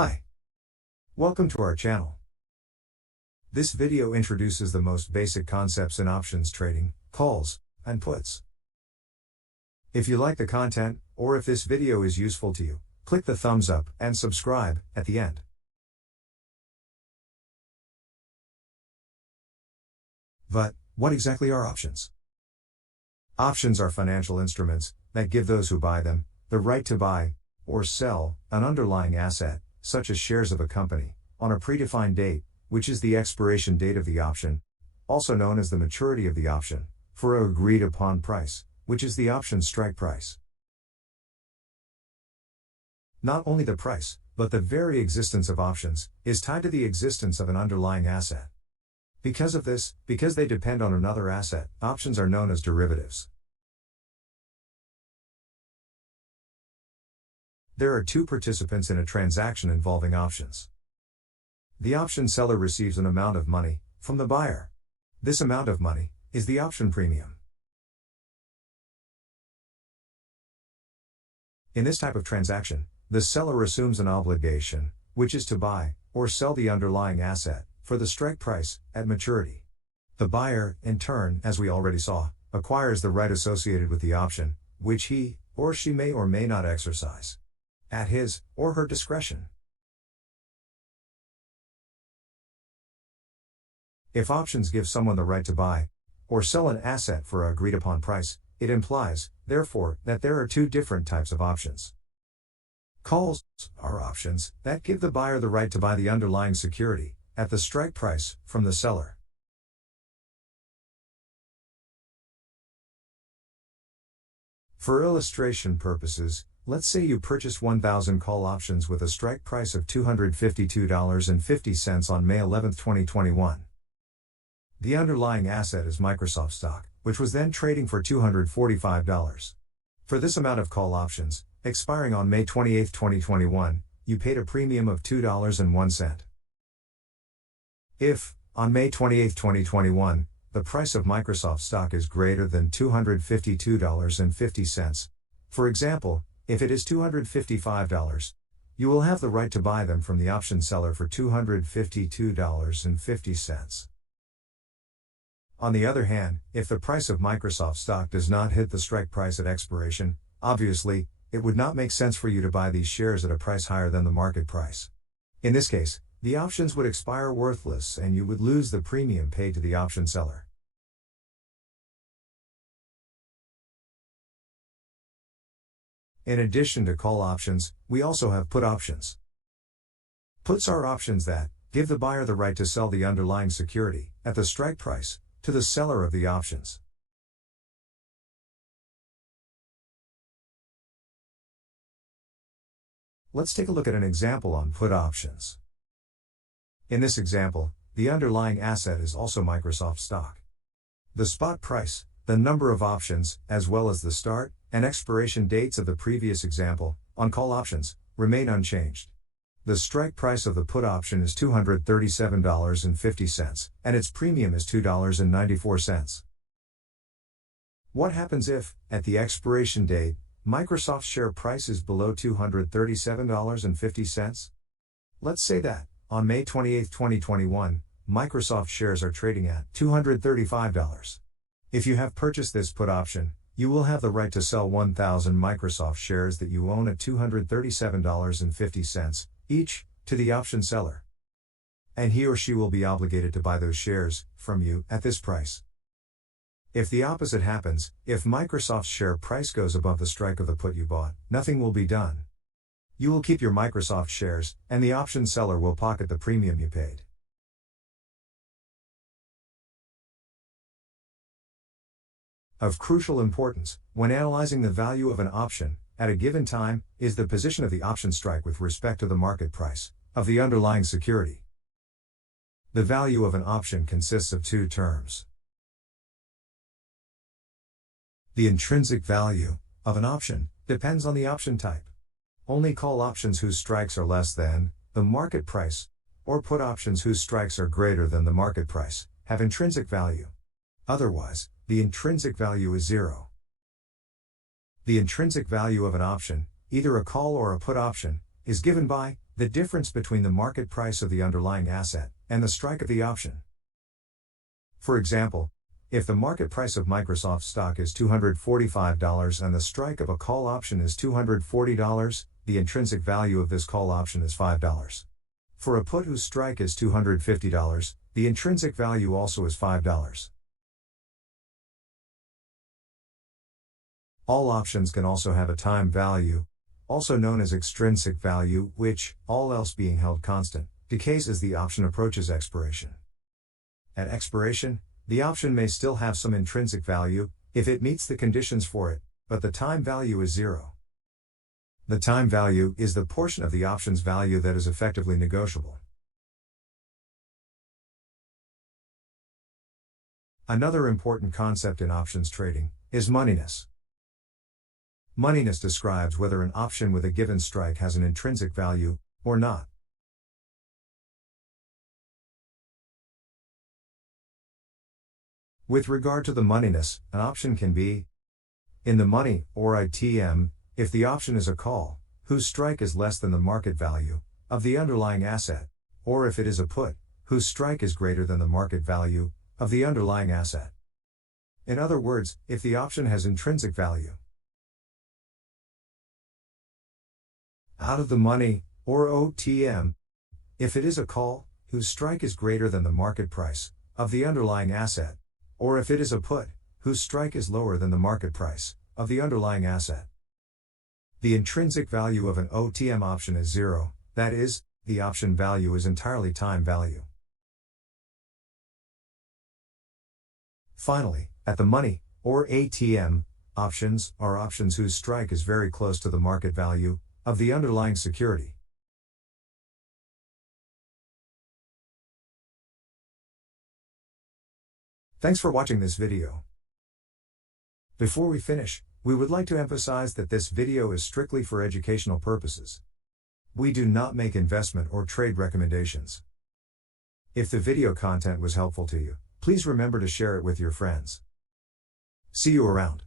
Hi. Welcome to our channel. This video introduces the most basic concepts in options trading, calls, and puts. If you like the content, or if this video is useful to you, click the thumbs up and subscribe at the end. But, what exactly are options? Options are financial instruments that give those who buy them the right to buy or sell an underlying asset, such as shares of a company, on a predefined date, which is the expiration date of the option, also known as the maturity of the option, for an agreed upon price, which is the option strike price. Not only the price, but the very existence of options, is tied to the existence of an underlying asset. Because of this, because they depend on another asset, options are known as derivatives. There are two participants in a transaction involving options. The option seller receives an amount of money from the buyer. This amount of money is the option premium. In this type of transaction, the seller assumes an obligation, which is to buy or sell the underlying asset for the strike price at maturity. The buyer, in turn, as we already saw, acquires the right associated with the option, which he or she may or may not exercise at his or her discretion. If options give someone the right to buy or sell an asset for an agreed upon price, it implies, therefore, that there are two different types of options. Calls are options that give the buyer the right to buy the underlying security at the strike price from the seller. For illustration purposes, let's say you purchase 1,000 call options with a strike price of $252.50 on May 11, 2021. The underlying asset is Microsoft stock, which was then trading for $245. For this amount of call options, expiring on May 28, 2021, you paid a premium of $2.01. If, on May 28, 2021, the price of Microsoft stock is greater than $252.50, for example, if it is $255, you will have the right to buy them from the option seller for $252.50. On the other hand, if the price of Microsoft stock does not hit the strike price at expiration, obviously, it would not make sense for you to buy these shares at a price higher than the market price. In this case, the options would expire worthless and you would lose the premium paid to the option seller. In addition to call options, we also have put options. Puts are options that give the buyer the right to sell the underlying security at the strike price to the seller of the options. Let's take a look at an example on put options. In this example, the underlying asset is also Microsoft stock. The spot price, the number of options, as well as the start and expiration dates of the previous example, on call options, remain unchanged. The strike price of the put option is $237.50, and its premium is $2.94. What happens if, at the expiration date, Microsoft's share price is below $237.50? Let's say that, on May 28, 2021, Microsoft shares are trading at $235. If you have purchased this put option, you will have the right to sell 1,000 Microsoft shares that you own at $237.50 each to the option seller. And he or she will be obligated to buy those shares from you at this price. If the opposite happens, if Microsoft's share price goes above the strike of the put you bought, nothing will be done. You will keep your Microsoft shares, and the option seller will pocket the premium you paid. Of crucial importance, when analyzing the value of an option, at a given time, is the position of the option strike with respect to the market price of the underlying security. The value of an option consists of two terms. The intrinsic value of an option depends on the option type. Only call options whose strikes are less than the market price, or put options whose strikes are greater than the market price, have intrinsic value. Otherwise, the intrinsic value is zero. The intrinsic value of an option, either a call or a put option, is given by the difference between the market price of the underlying asset and the strike of the option. For example, if the market price of Microsoft stock is $245 and the strike of a call option is $240, the intrinsic value of this call option is $5. For a put whose strike is $250, the intrinsic value also is $5. All options can also have a time value, also known as extrinsic value, which, all else being held constant, decays as the option approaches expiration. At expiration, the option may still have some intrinsic value, if it meets the conditions for it, but the time value is zero. The time value is the portion of the option's value that is effectively negotiable. Another important concept in options trading is moneyness. Moneyness describes whether an option with a given strike has an intrinsic value or not. With regard to the moneyness, an option can be in the money, or ITM, if the option is a call, whose strike is less than the market value of the underlying asset, or if it is a put, whose strike is greater than the market value of the underlying asset. In other words, if the option has intrinsic value. Out of the money, or OTM, if it is a call, whose strike is greater than the market price of the underlying asset, or if it is a put, whose strike is lower than the market price of the underlying asset. The intrinsic value of an OTM option is zero, that is, the option value is entirely time value. Finally, at the money, or ATM, options are options whose strike is very close to the market value of the underlying security. Thanks for watching this video. Before we finish, we would like to emphasize that this video is strictly for educational purposes. We do not make investment or trade recommendations. If the video content was helpful to you, please remember to share it with your friends. See you around.